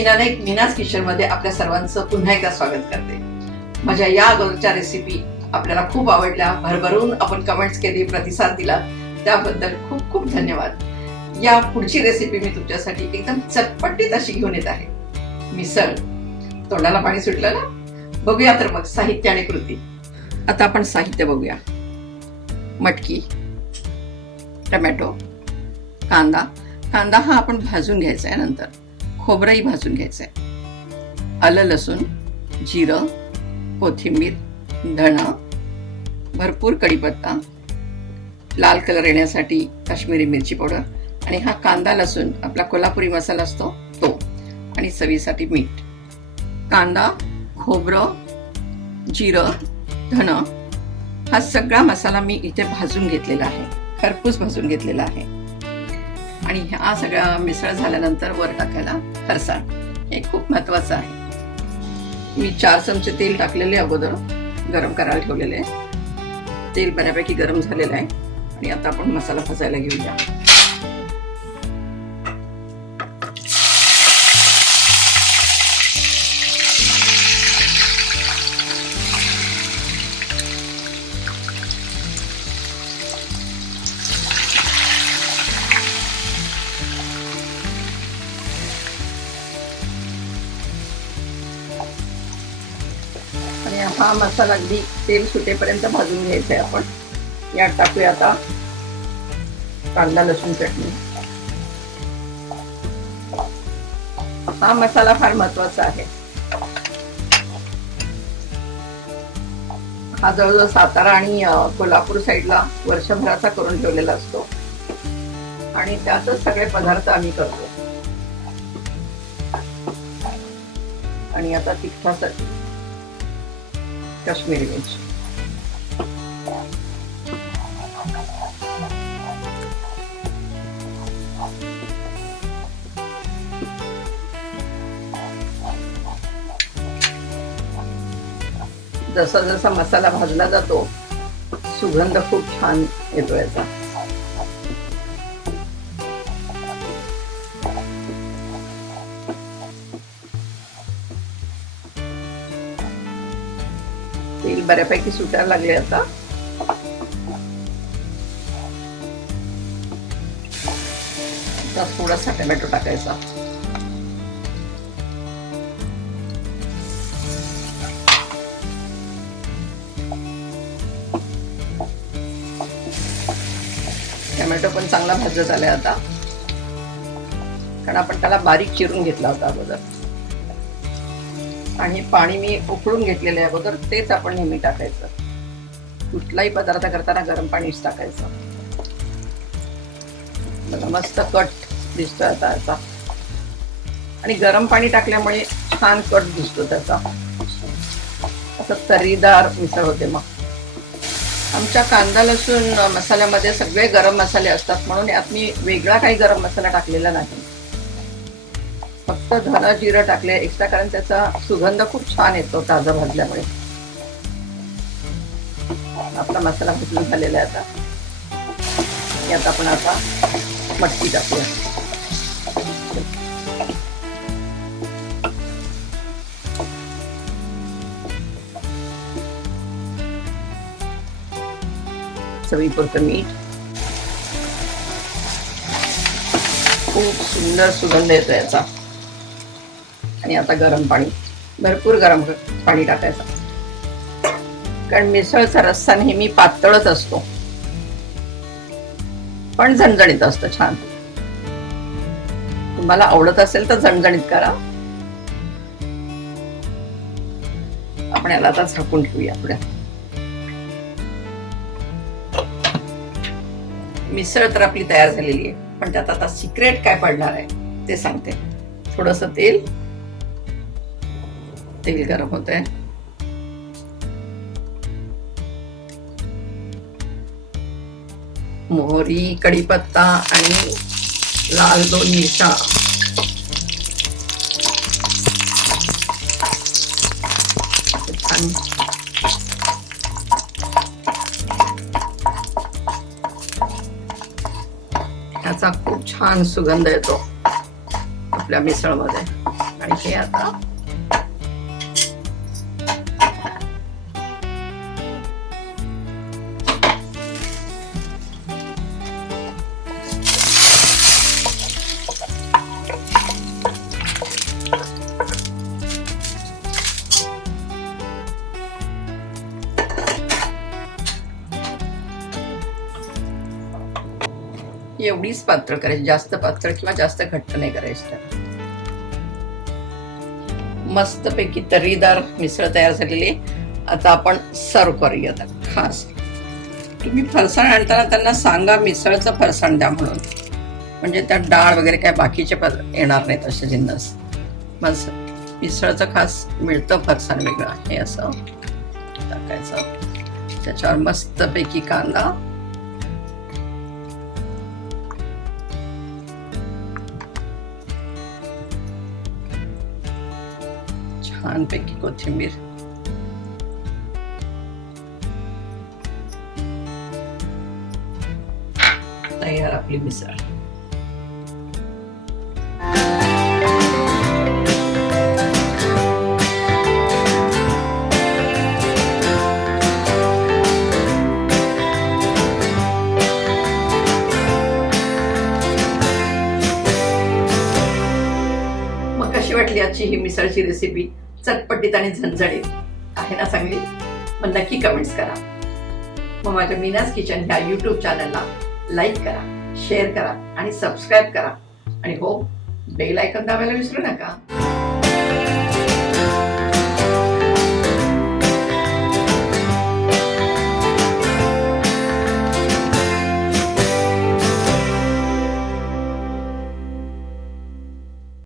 मीना नाईक मीनाज किचनमध्ये आपल्या सर्वांचं पुन्हा एकदा स्वागत करते. माझ्या या अगोदरच्या रेसिपी आपल्याला खूप आवडल्या, भरभरून आपण कमेंट्स केली, प्रतिसाद दिला, त्याबद्दल खूप खूप धन्यवाद. या पुढची रेसिपी मी तुमच्यासाठी एकदम चटपटीत अशी घेऊन येत आहे, मिसळ. तोंडाला पाणी सुटलं ना? बघूया तर मग साहित्य आणि कृती. आता आपण साहित्य बघूया. मटकी, टमॅटो, कांदा हा आपण भाजून घ्यायचा आहे, नंतर खोबरंही भाजून घ्यायचं आहे, आलं लसूण, जिरं, कोथिंबीर, धणं, भरपूर कढीपत्ता, लाल कलर येण्यासाठी काश्मीरी मिरची पावडर, आणि हा कांदा लसूण आपला कोल्हापुरी मसाला असतो तो, आणि चवीसाठी मीठ. कांदा, खोबरं, जिरं, धणं हा सगळा मसाला मी इथे भाजून घेतलेला आहे, खरपूस भाजून घेतलेला आहे. आणि हा सगळा मिसळ झाल्यानंतर वर टाकायला फरसाण, हे खूप महत्वाचं आहे. मी 4 चमचे तेल टाकलेले अगोदर गरम करायला ठेवलेले. तेल बऱ्यापैकी गरम झालेलं आहे आणि आता आपण मसाला भाजायला घेऊया. आणि हा मसाला अगदी तेल सुटेपर्यंत भाजून घ्यायचा आहे आपण. यात टाकूया आता कांदा लसूण चटणी. हा मसाला फार महत्वाचा आहे. हा जवळजवळ सातारा आणि कोल्हापूर साईडला वर्षभराचा करून ठेवलेला असतो आणि त्यातच सगळे पदार्थ आम्ही करतो. आणि आता तिखटासाठी काश्मीरी मिरची, जसा जसा मसाला भाजला जातो सुगंध खूप छान येतो याचा. तेल बऱ्यापैकी सुटायला लागले. आता थोडासा टोमॅटो टाकायचा. टोमॅटो पण चांगला भाजत आलाय आता, कारण आपण त्याला बारीक चिरून घेतला होता अगोदर. आणि पाणी मी उकळून घेतलेलं आहे अगोदर, तेच आपण नेहमी टाकायचं. कुठलाही पदार्थ करताना गरम पाणीच टाकायचं. बघा मस्त कट दिसतोय आता याचा, आणि गरम पाणी टाकल्यामुळे छान कट दिसतो त्याचा, असं तर्रीदार मिसळ होते. मग आमच्या कांदा लसूण मसाल्यामध्ये सगळे गरम मसाले असतात, म्हणून यात मी वेगळा काही गरम मसाला टाकलेला नाही. फक्त धनं जिरं टाकले एक्स्ट्रा, कारण त्याचा सुगंध खूप छान येतो ताजा भाजल्यामुळे. आपला मसाला भाजून झालेला आहे आता. यात आपण आता मटकी टाकूया. चवीपुरतं मीठ. खूप सुंदर सुगंध येतो याचा. आणि आता गरम पाणी, भरपूर गरम पाणी टाकायचं, कारण मिसळचा रस्सा नेहमी पातळच असतो पण झणझणीत असतं छान. तुम्हाला आवडत असेल तर झणझणीत करा. आपण याला आता झाकून ठेवूया. पुढे मिसळ तर आपली तयार झालेली आहे, पण त्यात आता सिक्रेट काय पडणार आहे ते सांगते. थोडस तेल गरम होत आहे. मोहरी, कढीपत्ता आणि लाल 2 मिरच्या. याचा खूप छान सुगंध येतो आपल्या मिसळमध्ये. आणि हे आता एवढीच पातळ करायची, जास्त पातळ किंवा जास्त घट्ट नाही करायची. मस्तपैकी तर्रीदार मिसळ तयार झालेली. आता आपण सर्व करूया. खास तुम्ही फरसाण आणताना त्यांना सांगा मिसळचं फरसाण द्या म्हणून, म्हणजे त्यात डाळ वगैरे काय बाकीचे येणार नाहीत असे जिन्नस. मस्त मिसळचं खास मिळतं फरसाण वेगळं. हे असं टाकायचं, त्याच्यावर मस्तपैकी कांदा, छानपैकी कोथिंबीर, तयार आपली मिसळ. मग कशी वाटली आजची ही मिसळची रेसिपी? चटपटीत आणि झणझणीत आहे ना चांगली? मग नक्की कमेंट्स करा. मग माझ्या मीनाज किचन ह्या यूट्यूब चॅनलला लाईक करा, शेअर करा आणि सबस्क्राईब करा. आणि हो, बेल आयकॉन दाबायला विसरू नका.